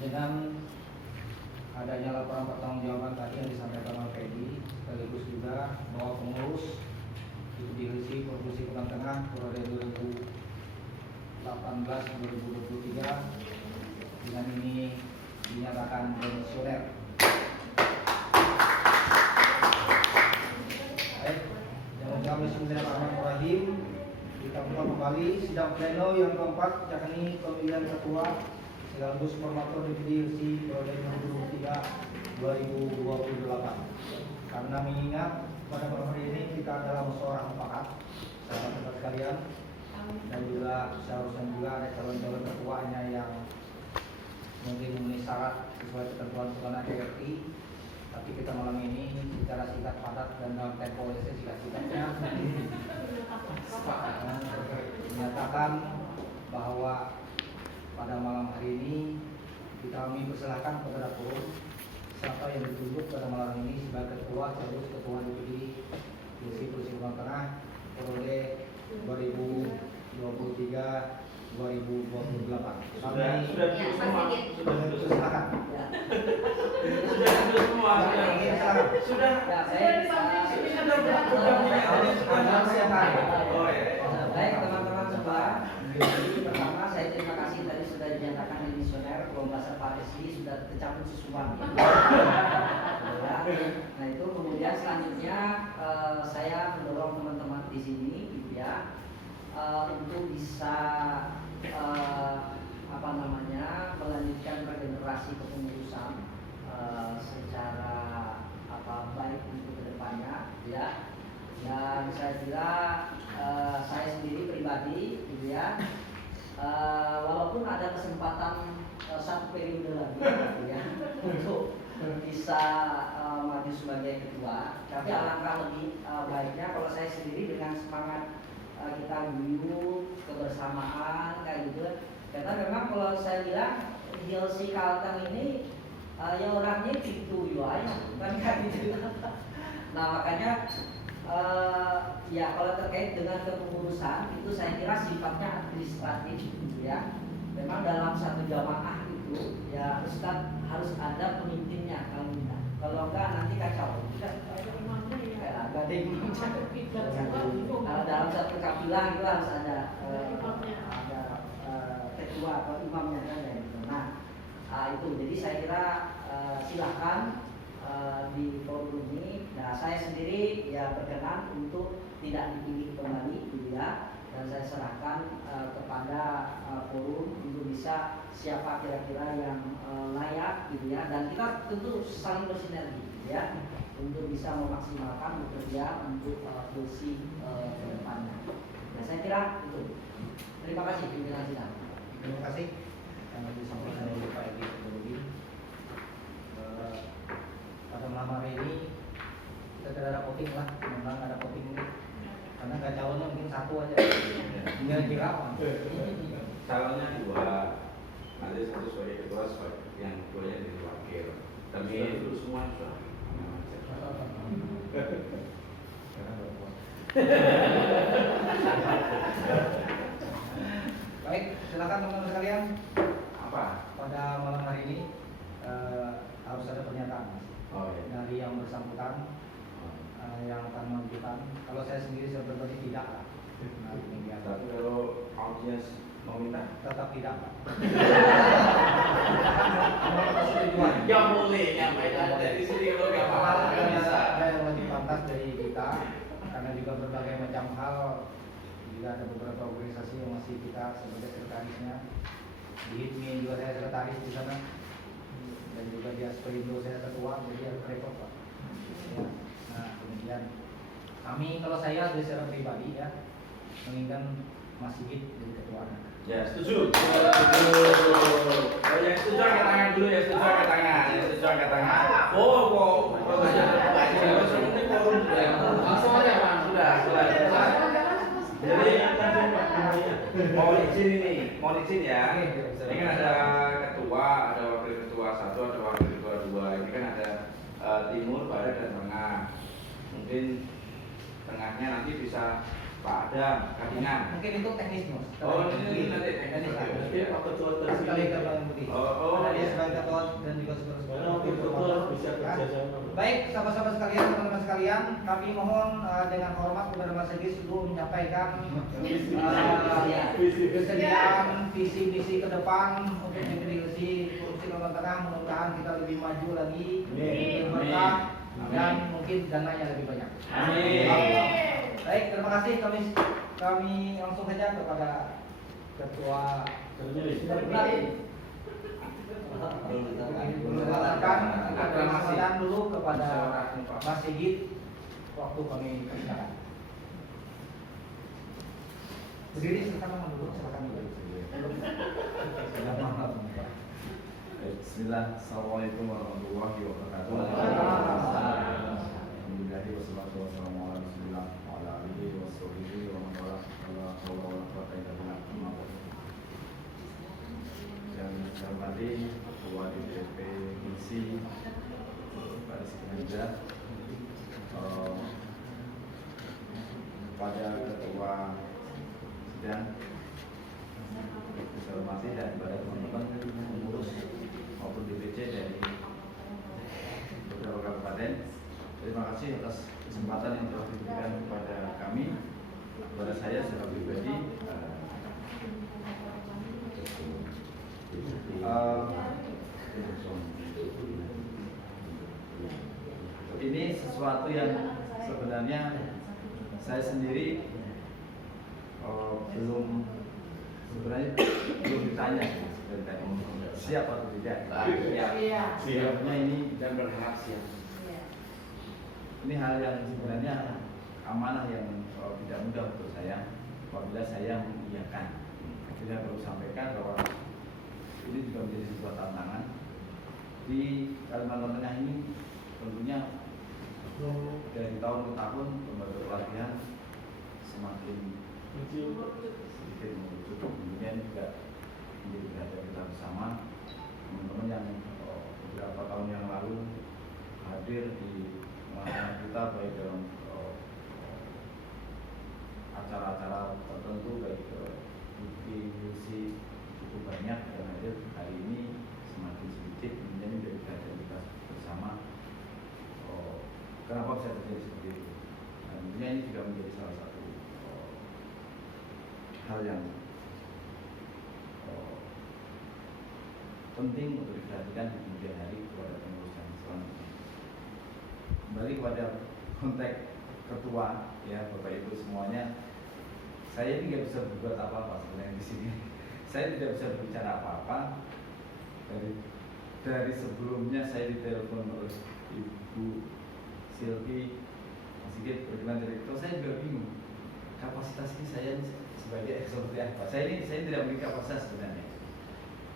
Dengan adanya laporan pertanggungjawaban tadi yang disampaikan oleh Peggy, sekaligus juga bahwa pengurus itu diisi Provinsi Kalimantan Tengah periode 2018-2023 dengan ini dinyatakan demisioner. Baik, yang kami Bismillahirrahmanirrahim. Kita buka kembali sidang pleno yang keempat, yakni pemilihan ketua sekaligus formatur DPD periode 2023-2028. Karena mengingat pada malam hari ini kita adalah musyawarah mufakat, sahabat-sahabat sekalian, dan juga seharusnya juga ada calon-calon ketuanya yang mungkin memenuhi syarat sesuai ketentuan RT. Tapi kita malam ini secara singkat padat dan dalam tempo singkat-singkatnya menyatakan bahwa pada malam hari ini kami persilahkan kepada forum siapa yang ditunjuk pada malam ini sebagai ketua sekaligus ketua DPD Provinsi Kalimantan Tengah periode 2023-2028. Sudah silakan. Baik teman-teman semua. Pertama saya terima kasih tadi sudah dinyatakan demisioner, pembahasan Pak Resi sudah tercapai sesuai. Nah itu kemudian selanjutnya saya mendorong teman-teman di sini, gitu ya, untuk bisa melanjutkan regenerasi kepengurusan secara baik untuk kedepannya, ya. Dan saya kira saya sendiri pribadi, gitu ya, walaupun ada kesempatan satu periode lagi, gitu ya, untuk bisa maju sebagai ketua, tapi alangkah lebih baiknya kalau saya sendiri dengan semangat kita guyup kebersamaan kayak gitu. Karena memang kalau saya bilang Hilsi Kalteng ini ya orangnya gitu aja, bukan kayak gitu. Nah makanya ya kalau terkait dengan kepengurusan itu saya kira sifatnya administratif, gitu ya. Memang dalam satu jamaah itu ya Ustadz harus ada pemimpinnya kalau enggak nanti kacau. Kalau dalam satu kafilah itu harus ada ketua atau imamnya kan ya. Nah itu jadi saya kira silakan di forum ini. Nah saya sendiri ya berkenan untuk tidak dipilih kembali, gitu ya, dan saya serahkan kepada forum untuk bisa siapa kira-kira yang layak, gitu ya, dan kita tentu saling bersinergi, gitu ya, untuk bisa memaksimalkan bekerja untuk fungsi ke depannya. Nah saya kira itu. Terima kasih pimpinan sidang. Terima kasih yang disampaikan oleh Pak Edi Purwodi. Pada malam hari ini kita tidak ada voting lah, memang ada voting ini karena nggak calonnya mungkin satu aja, tinggal berapa? Calonnya dua, nanti satu sebagai ketua, yang keduanya jadi wakil. Tapi itu semua sudah. Baik, silakan teman-teman sekalian. Apa? Pada malam hari ini harus ada pernyataan, Mas. Oh, iya. Dari yang bersangkutan yang akan menentukan. Kalau saya sendiri sebenarnya tidak lah. Nah, ini biasa. Tapi kalau audiens meminta, Tetap tidak, Pak. ya boleh, nyampaikan dari sini kalau nggak apa-apa nggak bisa. Ada yang lebih pantas dari kita, karena juga berbagai macam hal. Juga ada beberapa organisasi yang masih kita sebagai sekretarisnya. Di HIPMI juga saya sekretaris di sana, dan juga di Asperindo saya ketua, jadi harus repot, Pak. Ya. Nah kemudian kami, kalau saya dari secara pribadi ya, menginginkan Mas Sigit jadi ketuanya. Ya setuju. Oh yang setuju angkat tangan dulu, ya setuju angkat tangan, ya setuju angkat tangan. Oh kok seperti forum sudah. Langsung aja Pak, sudah. Jadi mohon izin ya. Ini kan ada ketua, ada wakil ketua satu, ada wakil ketua dua. Ini kan ada timur, barat, dan tengah. Mungkin tengahnya nanti bisa Pak Adam, Kadingan. Mungkin itu teknis, Mas. Oh, ini nanti teknis. Sekali ke Bang Budi. Oh, Ada dia sebagai juga saudara Karena wakil ketua harus bisa kerja sama. Baik, sahabat-sahabat sekalian, teman-teman sekalian, kami mohon dengan hormat kepada Mas Egi dulu menyampaikan kesediaan visi misi ke depan untuk memiliki korupsi Kalimantan Tengah. Mudah-mudahan kita lebih maju lagi, lebih berkah, dan mungkin dananya lebih banyak. Baik, terima kasih. Kami langsung saja kepada Ketua Mengatakan kesempatan dulu kepada Mas Sigit waktu kami persilakan. Berdiri silakan dulu, silakan dulu. Bismillah, Assalamualaikum warahmatullahi wabarakatuh. Alhamdulillah wassalatu wassalamu ala Rasulillah wa ala alihi washabihi wa man wala la haula wala quwwata illa billah. Yang saya hormati Ketua DPP Misi Pak Rizky Manja, kepada Ketua Sidang saya hormati, dan kepada teman-teman pengurus maupun DPC dari beberapa kabupaten. Terima kasih atas kesempatan yang telah diberikan kepada kami, kepada saya secara pribadi. Ini sesuatu yang sebenarnya saya sendiri belum ditanya siap atau tidak. Siapnya ini Dan berharap siap. ini hal yang sebenarnya amanah yang tidak mudah untuk saya apabila saya mengiyakan. Saya perlu sampaikan bahwa ini juga menjadi sebuah tantangan di Kalimantan Tengah ini. Tentunya dari tahun ke tahun lembaga pelatihan semakin sedikit mengerucut. Kemudian juga menjadi perhatian kita bersama teman-teman yang beberapa tahun yang lalu hadir di tengah kita, baik dalam acara-acara tertentu, baik diskusi cukup banyak yang hadir. Hari ini semakin sedikit, kemudian menjadi perhatian kita bersama. Kenapa bisa terjadi seperti itu? Dan tentunya ini juga menjadi salah satu hal yang penting untuk diperhatikan di kemudian hari kepada pengurus yang selanjutnya. Kembali kepada konteks ketua, ya Bapak Ibu semuanya, saya ini nggak bisa berbuat apa-apa sebenarnya di sini. Saya tidak bisa berbicara apa-apa. Dari sebelumnya saya ditelepon oleh Ibu Silvi, Mas Sigit berkenan direktur, saya juga bingung kapasitas ini saya sebagai seperti apa. Saya tidak memiliki kapasitas sebenarnya.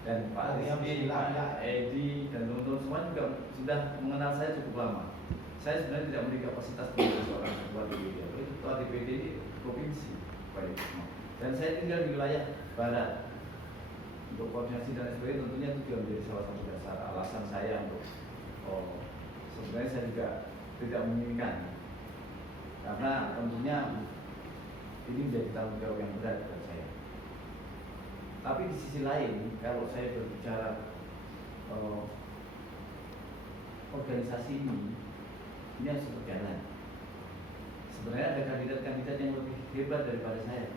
Dan Pak Rizky, Pak Edi, dan teman-teman semua juga sudah mengenal saya cukup lama. Saya sebenarnya tidak memiliki kapasitas menjadi seorang ketua DPD. Apalagi ketua DPD di provinsi, Pak Ibu semua. Dan saya tinggal di wilayah barat. Untuk koordinasi dan sebagainya tentunya itu juga menjadi salah satu dasar alasan saya untuk sebenarnya saya juga tidak menginginkan, karena tentunya ini menjadi tanggung jawab yang berat buat saya. Tapi di sisi lain, kalau saya berbicara organisasi ini harus berjalan. Sebenarnya ada kandidat-kandidat yang lebih hebat daripada saya.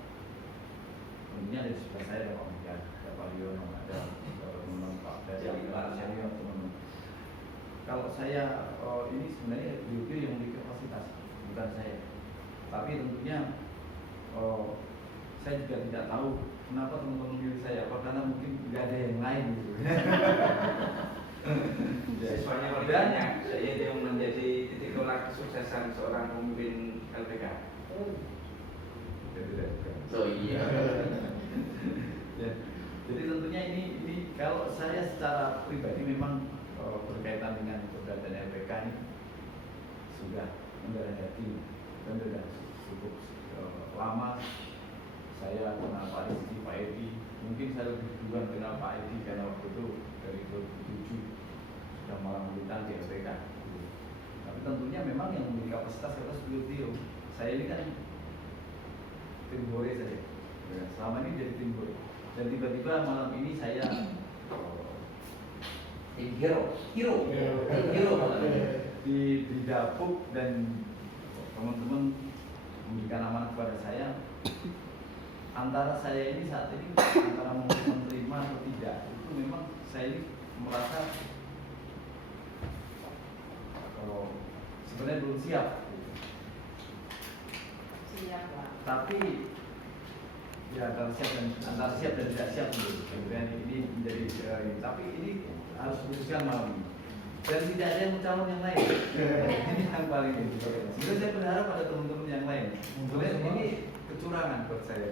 Tentunya dari sebelah saya ada Pak Mika, ada Pak Liono, ada teman-teman Pak dari Pak Senior, teman-teman. Kalau saya ini sebenarnya beliau yang memiliki kapasitas, bukan saya. Tapi tentunya saya juga tidak tahu kenapa teman-teman memilih saya. Apa karena mungkin tidak ada yang lain gitu. Siswanya bertanya, saya yang menjadi titik tolak kesuksesan seorang pemimpin LPK. So iya. Ya. Jadi tentunya ini kalau saya secara pribadi memang berkaitan dengan keberadaan LPK ini sudah mendarah hati dan sudah cukup lama. Saya kenal Pak Rizky, Pak Edi. Mungkin saya lebih duluan kenal Pak Edi karena waktu itu dari 2007 sudah malah melintang di LPK. Tapi tentunya memang yang memiliki kapasitas harus beliau. Saya ini kan tim Bore saja. Ya, selama ini jadi tim Bore. Dan tiba-tiba malam ini saya tim hero, tim hero kalau ini. di dapur dan teman-teman memberikan amanah kepada saya, antara saya ini saat ini antara mau menerima atau tidak, itu memang saya ini merasa sebenarnya belum siap. Siap lah. Tapi ya antara siap dan tidak siap dulu. Kemudian ini menjadi tapi ini harus putuskan malam ini. Dan tidak ada yang calon yang lain. Ini yang paling ini. Sebenarnya saya berharap ada teman-teman yang lain. Sebenarnya ini kecurangan buat saya.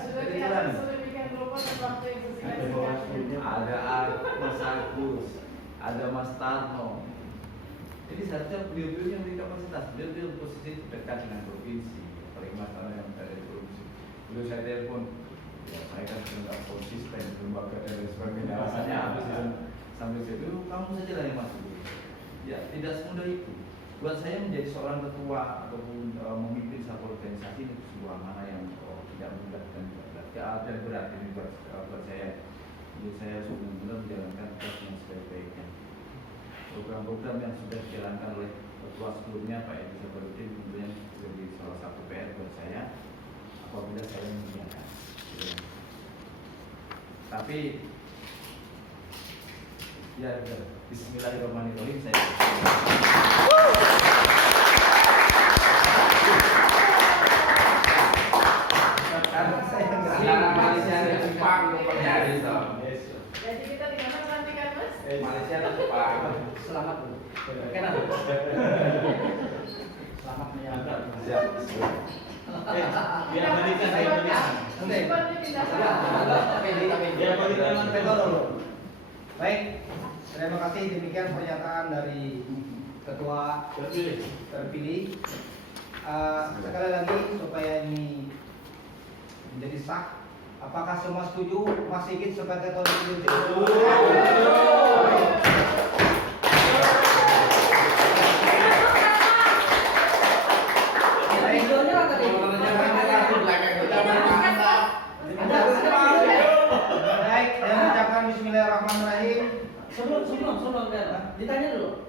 Sudah kita bikin kelompok dan waktu yang sesuai. Ada Mas Agus, ada Mas Tarno. Jadi seharusnya beliau-beliau yang memiliki kapasitas, beliau posisi dekat dengan provinsi, apalagi Mas Tarno yang berada di provinsi. Beliau saya telepon, ya saya kan tidak konsisten, lembaga dan lain sebagainya. Alasannya apa sih? Sampai saya bilang, kamu saja lah yang masuk. Ya tidak semudah itu. Buat saya menjadi seorang ketua ataupun memimpin satu organisasi itu sebuah amanah yang tidak mudah dan berat ini buat saya. Jadi saya harus benar-benar menjalankan tugas yang sebaik-baiknya. Program-program yang sudah dijalankan oleh ketua sebelumnya Pak Edi Sabarudin tentunya menjadi salah satu PR buat saya apabila saya menjalankan. Tapi ya, Bismillahirrahmanirrahim saya. Antara Malaysia dan Jepang pokoknya itu. Jadi kita di mana pelantikan Mas? Malaysia dan Jepang. Selamat dulu. Kenapa? Selamat menyambut. Siap. Biar balikan saya balikan. Sifatnya pindah Biar balikan dulu. Baik, terima kasih. Demikian pernyataan dari ketua terpilih. Sekali lagi supaya ini menjadi sah, apakah semua setuju Mas Sigit sebagai ketua terpilih? Videonya tadi. Baik, saya mengucapkan Bismillahirrahmanirrahim. Sebelum ditanya dulu.